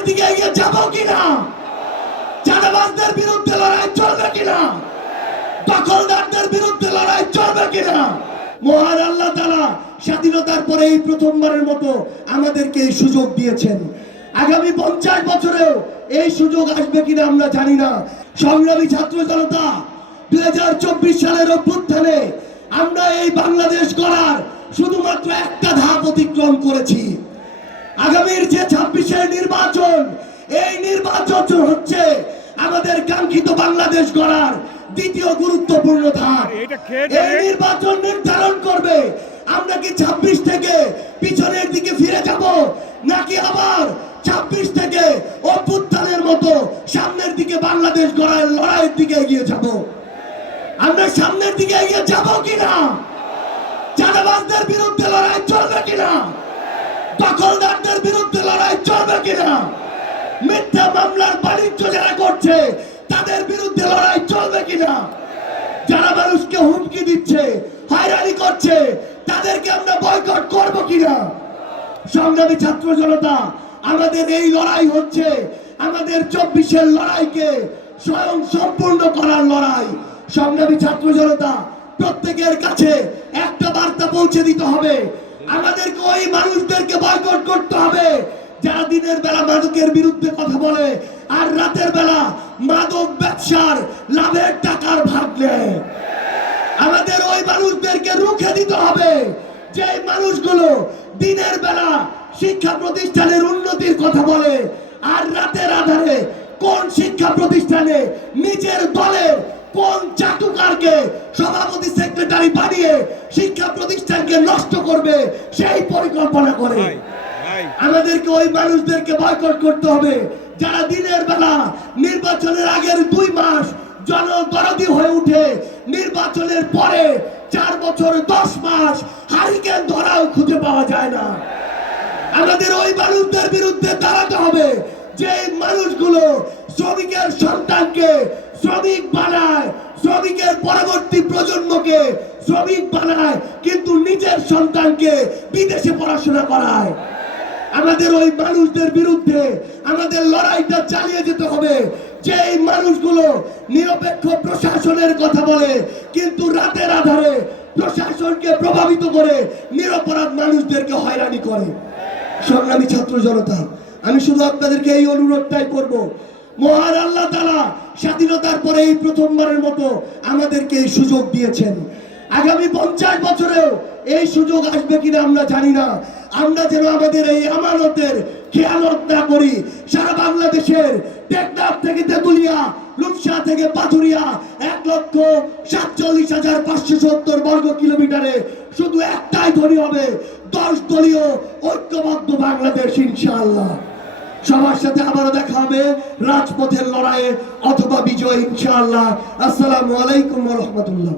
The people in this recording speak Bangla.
সামনের দিকে এগিয়ে যাব কিনা, চাঁদাবাজদের বিরুদ্ধে লড়াই চলবে কিনা, দখলদারদের বিরুদ্ধে লড়াই চলবে কিনা। মহান আল্লাহ তাআলা স্বাধীনতার পরে এই প্রথমবারের মতো আমাদেরকে এই সুযোগ দিয়েছেন। আগামী 50 বছরেও এই সুযোগ আসবে কিনা আমরা জানি না। সংগ্রামী ছাত্র জনতা, 2024 সালের অভ্যুত্থানে আমরা এই বাংলাদেশ গড়ার শুধুমাত্র একটা ধাপ অতিক্রম করেছি। আগামীর যে 26-এর নির্বাচন, এই নির্বাচন হচ্ছে আমাদের কাঙ্ক্ষিত বাংলাদেশ গড়ার দ্বিতীয় গুরুত্বপূর্ণ ধাপ। এই নির্বাচন নির্ধারণ করবে আমরা কি 26 থেকে পিছনের দিকে ফিরে যাব, নাকি আবার 26 থেকে অভ্যুত্থানের মতো সামনের দিকে বাংলাদেশ গড়ার লড়াইয়ের দিকে এগিয়ে যাব। আমরা সামনের দিকে এগিয়ে যাব কিনা, চাঁদাবাজদের বিরুদ্ধে লড়াই চলবে কিনা, দখলদারদের বিরুদ্ধে লড়াই চলবে কিনা, মিথ্যা মামলার বাণিজ্য যারা করছে তাদের বিরুদ্ধে লড়াই চলবে কিনা, যারা মানুষকে হুমকি দিচ্ছে, হয়রানি করছে, তাদেরকে আমরা বয়কট করব কিনা। সংগ্রামী ছাত্র জনতা, আমাদের এই লড়াই হচ্ছে আমাদের 24-এর লড়াইকে স্বয়ং সম্পূর্ণ করার লড়াই। সংগ্রামী ছাত্র জনতা, প্রত্যেকের কাছে একটা বার্তা পৌঁছে দিতে হবে। আমাদেরকে ওই মানুষদেরকে বয়কট করতে হবে যারা দিনের বেলা মাদকের বিরুদ্ধে কথা বলে আর রাতের বেলা মাদক ব্যবসার লাভের টাকার ভাগ নেয়। আমাদের ওই মানুষদেরকে রুখে দিতে হবে যে মানুষগুলো দিনের বেলা শিক্ষা প্রতিষ্ঠানের উন্নতির কথা বলে আর রাতের আধারে কোন শিক্ষা প্রতিষ্ঠানে নিজের দলের কোন চাটুকারকে সভাপতি সেক্রেটারি বানিয়ে শিক্ষা প্রতিষ্ঠানকে নষ্ট করবে সেই পরিকল্পনা করে। আমাদেরকে ওই মানুষদেরকে বয়কট করতে হবে যারা দিনের বেলা নির্বাচনের আগের 2 মাস জনদরদি হয়ে উঠে নির্বাচনের পরে 4 বছর 10 মাস হারিকেন ধরাও খুঁজে পাওয়া যায় না। আমাদের ওই মানুষদের বিরুদ্ধে দাঁড়াতে হবে যে মানুষগুলো শ্রমিকের সন্তানকে শ্রমিক বানায়, শ্রমিকের পরবর্তী প্রজন্মকে শ্রমিক বানায়, কিন্তু নিজের সন্তানকে বিদেশে পড়াশোনা করায়। আমাদের ওই মানুষদের বিরুদ্ধে আমাদের লড়াইটা চালিয়ে যেতে হবে। যে এই মানুষগুলো নিরপেক্ষ প্রশাসনের কথা বলে কিন্তু রাতের আধারে প্রশাসনকে প্রভাবিত করে নিরপরাধ মানুষদেরকে হয়রানি করে। সংগ্রামী ছাত্র জনতা, আমি শুধু আপনাদেরকে এই অনুরোধটাই করব, মহান আল্লাহ তাআলা স্বাধীনতার পরে এই প্রথমবারের মতো আমাদেরকে এই সুযোগ দিয়েছেন। আগামী 50 বছরেও এই সুযোগ আসবে কিনা আমরা জানি না। আমরা যেন আমাদের এই আমানতের খেয়ানত না করি। সারা বাংলাদেশের টেকনাফ থেকে তেতুলিয়া, রূপসা থেকে পাথুরিয়া 1,47,570 বর্গ কিলোমিটারে শুধু একটাই ধ্বনি হবে, 10 দলীয় ঐক্যবদ্ধ বাংলাদেশ ইনশাআল্লাহ। সবার সাথে আবারও দেখা হবে রাজপথের লড়াইয়ে অথবা বিজয় ইনশাআল্লাহ। আসসালামু আলাইকুম ওয়া রাহমাতুল্লাহ।